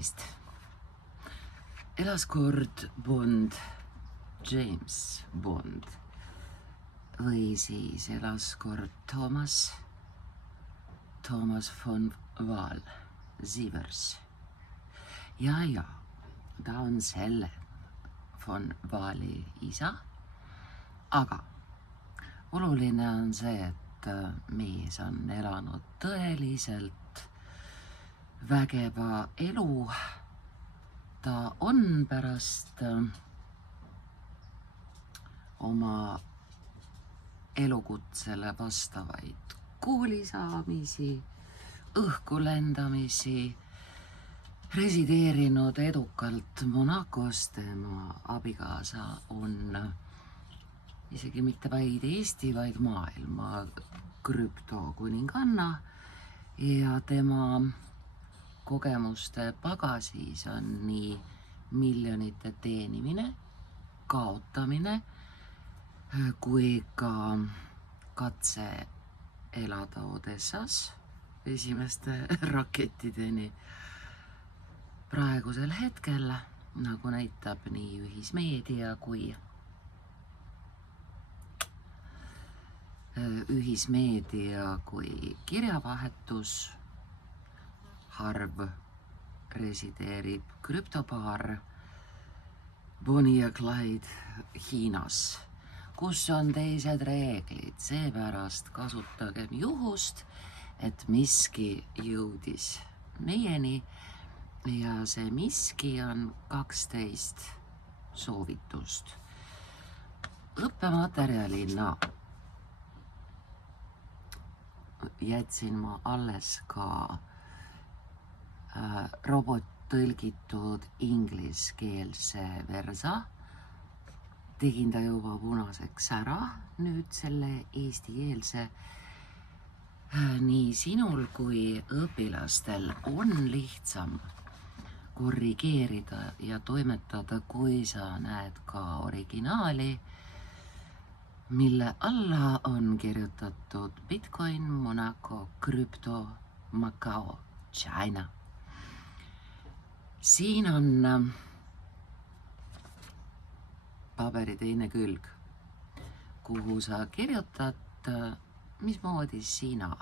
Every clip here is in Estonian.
tervist! Elas kord Bond, James Bond või siis elas kord Thomas von Wahl Sievers. Ja, ta on selle von Wahli isa, aga oluline on see, et mees on elanud tõeliselt vägeva elu. Ta on pärast oma elukutsele vastavaid koolisaamisi, õhkulendamisi, resideerinud edukalt Monacos. Tema abikaasa on isegi mitte vaid Eesti, vaid maailma krüptokuninganna ja tema kogemuste pagasis on nii miljonite teenimine, kaotamine kui ka katse elada Odessas esimeste rakettideni. Praegusel hetkel, nagu näitab nii ühismeedia kui kirjavahetus, harv resideerib krüptopaar Bonnie ja Clyde Hiinas, kus on teised reeglid, seepärast kasutagem juhust, et miski jõudis meieni ja see miski on 12 soovitust. Õppematerjalina jätsin ma alles ka robottõlgitud ingliskeelse versa. Tegin ta juba punaseks ära, nüüd selle eestikeelse. Nii sinul kui õpilastel on lihtsam korrigeerida ja toimetada, kui sa näed ka originaali, mille alla on kirjutatud Bitcoin, Monaco, krüpto, Macao, China. Siin on paberi teine külg, kuhu sa kirjutad, mismoodi sina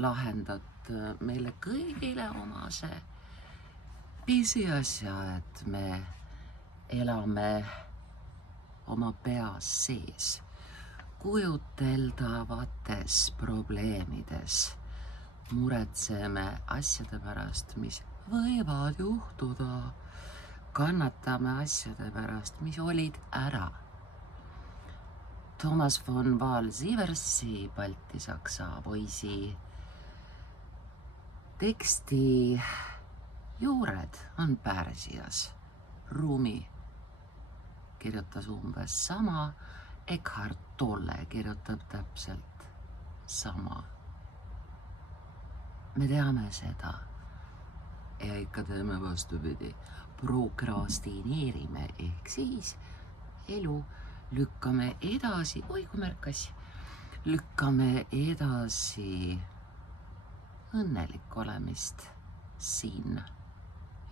lahendad meile kõigile omase pisiasja, et me elame oma peas sees kujuteldavates probleemides. Muretseme asjade pärast, mis võivad juhtuda. Kannatame asjade pärast, mis olid ära. Thomas von Wahl Sieversi, baltisaksa poisi teksti juured on Pärsias. Rumi kirjutas umbes sama, Eckhart Tolle kirjutab täpselt sama. Me teame seda ja ikka teeme vastupidi. Prokrastineerime ehk siis elu lükkame edasi, kui märkas, lükkame edasi õnnelik olemist siin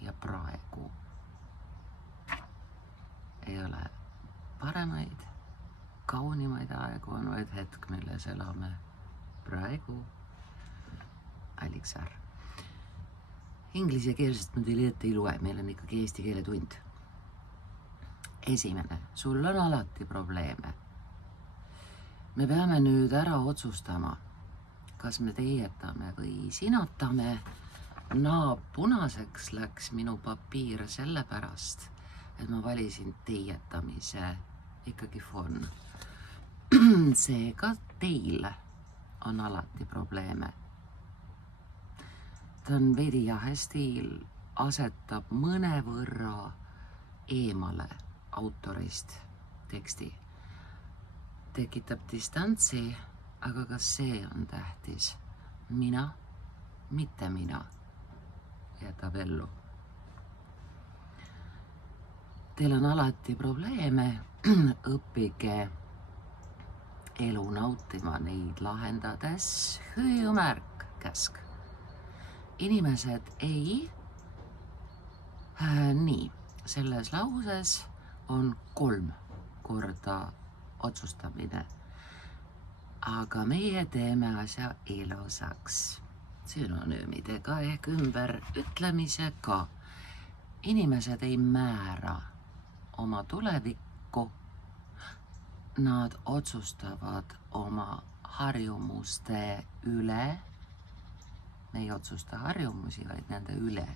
ja praegu. Ei ole paremaid, kaunimaid aegu, on vaid hetk, milles elame praegu. Alexar. Inglisekeelsest ma teile ette ei loe, meil on ikkagi eesti keele tund. Esimene, sul on alati probleeme. Me peame nüüd ära otsustama, kas me teietame või sinatame. Punaseks läks minu papiir sellepärast, et ma valisin teietamise ikkagi fon. Seega teil on alati probleeme. Ta on veidi jahestiil, asetab mõnevõrra eemale autorist teksti. Tekitab distantsi, aga ka see on tähtis. Mina, mitte mina. Jätab ellu. Teil on alati probleeme, õppige elu nautima neid lahendades. Hüüumärk, käsk. inimesed ei. Nii, selles lauses on 3 korda otsustamine. Aga meie teeme asja ilusaks sünonüümidega ehk ümberütlemisega. Inimesed ei määra oma tulevikku. Nad otsustavad oma harjumuste üle. Me ei otsusta harjumusi, vaid nende üle.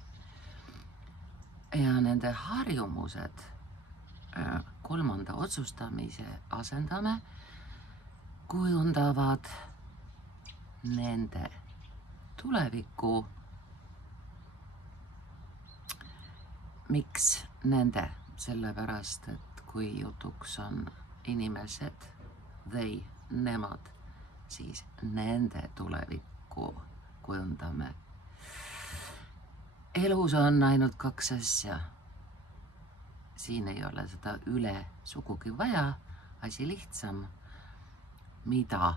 Ja nende harjumused 3. otsustamise asendame, kujundavad nende tulevikku. Miks nende? Sellepärast, et kui jutuks on inimesed, they, nemad, siis nende tulevikku kujundame. Elus on ainult 2 asja. Siin ei ole seda üle sugugi vaja, asi lihtsam. Mida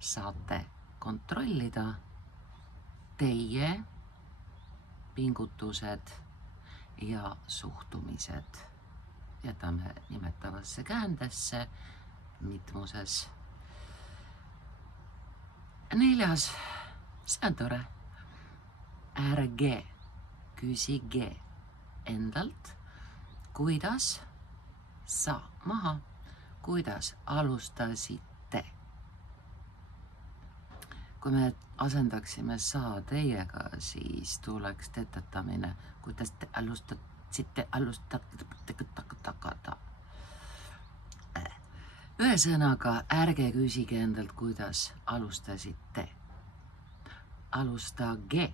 saate kontrollida? Teie pingutused ja suhtumised. Jätame nimetavasse käändesse mitmuses. 4. See on tore. Ärge küsige endalt, kuidas sa maha, kuidas alustasite. Kui me asendaksime sa teiega, siis tuleks tetetamine, kuidas te alustasite, Ühesõnaga, ärge küsige endalt, kuidas alustasite. Alustage.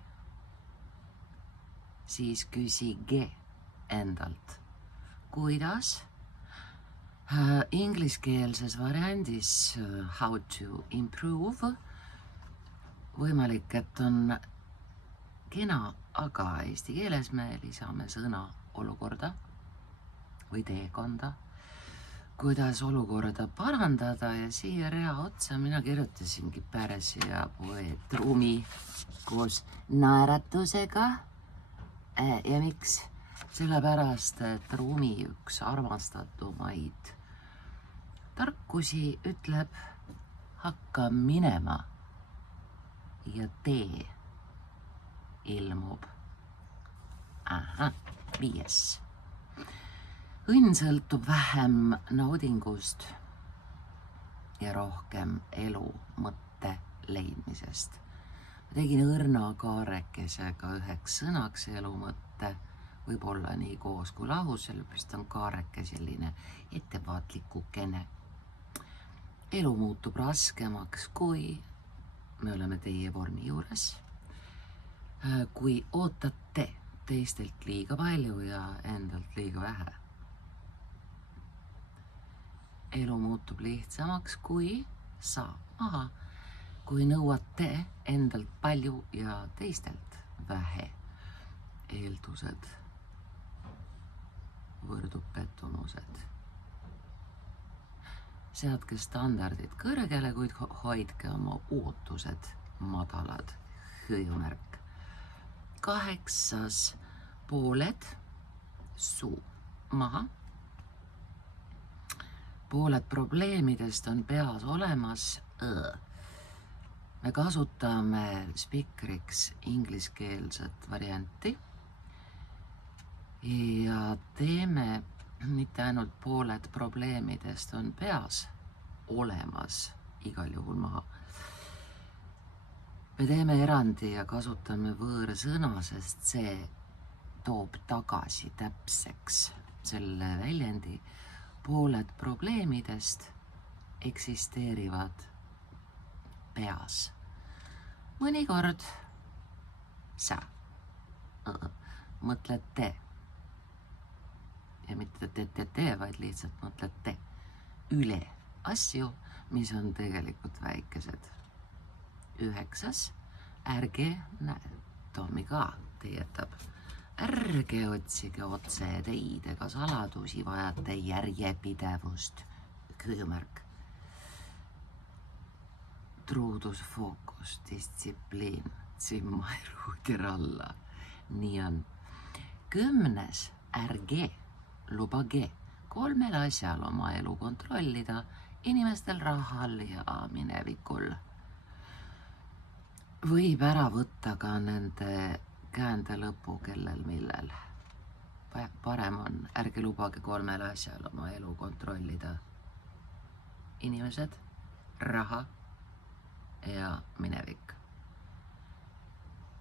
Siis küsige endalt, kuidas. Ingliskeelses variandis how to improve. Võimalik, et on kena, aga eesti keeles me lisame sõna olukorda või teekonda. Kuidas olukorda parandada ja siia rea otsa mina kirjutasingi Pärsia poeet Rumi koos naeratusega. Ja miks? Sellepärast, et Rumi üks armastatumaid tarkusi ütleb, hakka minema ja tee ilmub. 5. Õnn sõltub vähem naudingust ja rohkem elu mõtte leidmisest. Ma tegin õrna kaarekesega 1 sõnaks elu mõtte, võib olla nii koos kui lahus, sellepärast on kaareke selline ettevaatlikuukene. Elu muutub raskemaks, kui me oleme teie vormi juures. Kui ootate teistelt liiga palju ja endalt liiga vähe. Elu muutub lihtsamaks, kui sa maha, kui nõuate endalt palju ja teistelt vähe. Eeldused võrdub pettumused. Seadke standardid kõrgele, kuid hoidke oma ootused madalad. Hõjumärk. 8. Pooled suu maha. Pooled probleemidest on peas olemas. Me kasutame spikriks ingliskeelset varianti ja teeme mitte ainult pooled probleemidest on peas olemas igal juhul maha. Me teeme erandi ja kasutame võõrsõna, sest see toob tagasi täpseks selle väljendi. Pooled probleemidest eksisteerivad peas. Mõnikord sa mõtled te. Ja mitte te, vaid lihtsalt mõtled te üle asju, mis on tegelikult väikesed. 9. Ärge, Tommi ka teietab. Ärge otsige otse teid ega saladusi, vajate järjepidevust. Kõõmärk. Truudus, fookus, distsipliin, otsimma ruudir alla. Nii on. 10. ärge lubage 3 asjal oma elu kontrollida, inimestel, rahal ja minevikul. Võib ära võtta ka nende käände lõpu kellel millel. Parem on, ärge lubage 3 asjal oma elu kontrollida. Inimesed, raha ja minevik.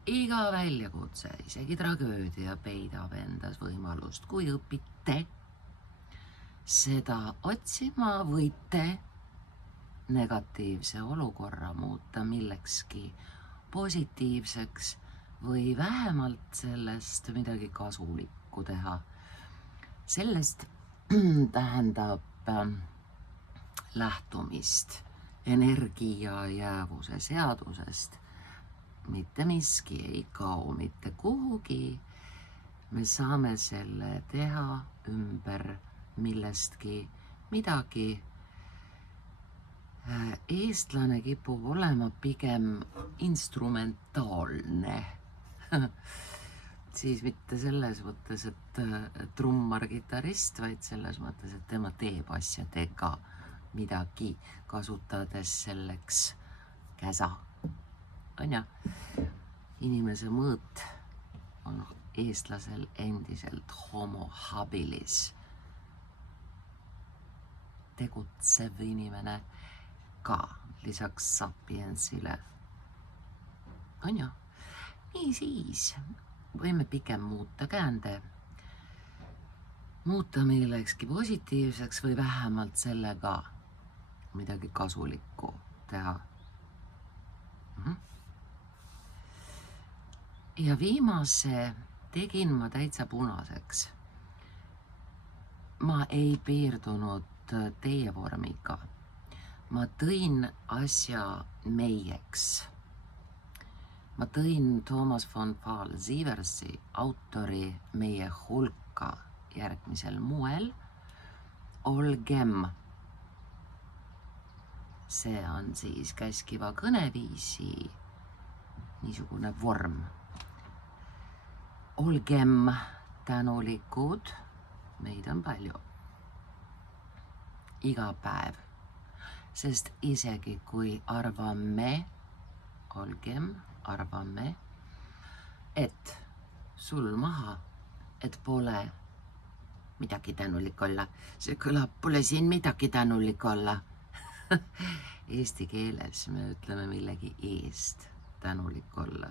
Iga väljakutse, isegi tragöödia peidab endas võimalust, kui õpite seda otsima, võite negatiivse olukorra muuta millekski positiivseks või vähemalt sellest midagi kasulikku teha. Sellest tähendab lähtumist energia jäävuse seadusest. Mitte miski ei kao mitte kuhugi. Me saame selle teha ümber millestki midagi. Eestlane kipub olema pigem instrumentaalne. Siis mitte selles mõttes, et trummar, kitarrist, vaid selles mõttes, et tema teeb asjadega midagi, kasutades selleks käsa. On ja? Inimese mõõt on eestlasel endiselt homo habilis. Tegutsev inimene ka lisaks sapiensile. On ja? Nii siis võime pigem muuta käände. Muuta millekski positiivseks või vähemalt sellega midagi kasulikku teha. Ja viimase tegin ma täitsa punaseks. Ma ei piirdunud teie vormiga. Ma tõin asja meieks. Ma tõin Thomas von Fahl-Sieversi autori meie hulka järgmisel moel. Olgem. See on siis käskiva kõneviisi niisugune vorm. Olgem tänulikud, meid on palju. Iga päev, sest isegi kui arvame, et sul maha, et pole midagi tänulik olla. See kõlab, pole siin midagi tänulik olla. Eesti keeles me ütleme millegi eest tänulik olla.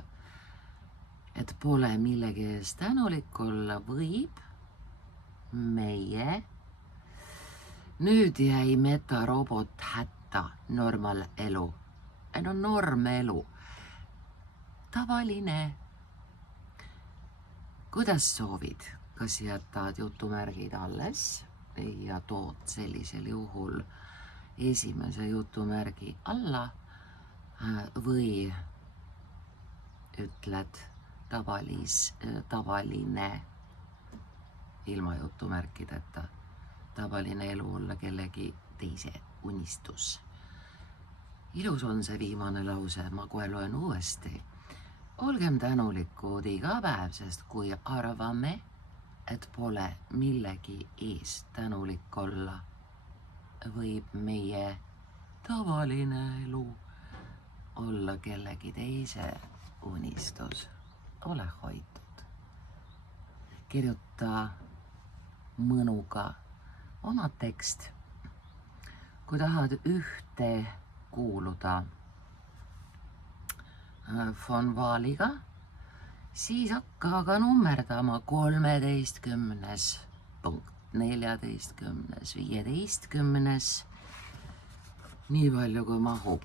Et pole millegi eest tänulik olla võib meie. Nüüd jäi metarobot hätta normal elu. No norm elu. Tavaline. Kuidas soovid? Kas jätad jutumärgid alles ja tood sellisel juhul esimese jutumärgi alla või ütled tavaline ilma jutumärkideta. Tavaline elu olla kellegi teise unistus. Ilus on see viimane lause, ma kohe loen uuesti. Olgem tänulikud iga päev, sest kui arvame, et pole millegi eest tänulik olla, võib meie tavaline elu olla kellegi teise unistus. Ole hoitud. Kirjuta mõnuga oma tekst. Kui tahad ühte kuuluda von Vahliga, siis hakka aga nummerdama 13. punkt, 14., 15. Nii palju kui mahub,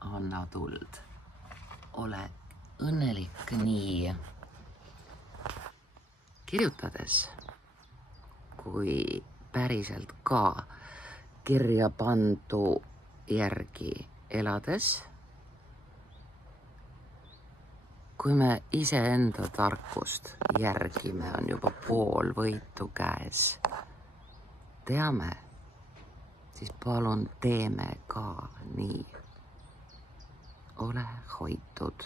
anna tuld. Ole õnnelik nii kirjutades kui päriselt ka kirja pandu järgi elades. Kui me iseenda tarkust järgime, on juba pool võitu käes. Teame, siis palun teeme ka nii. Ole hoitud.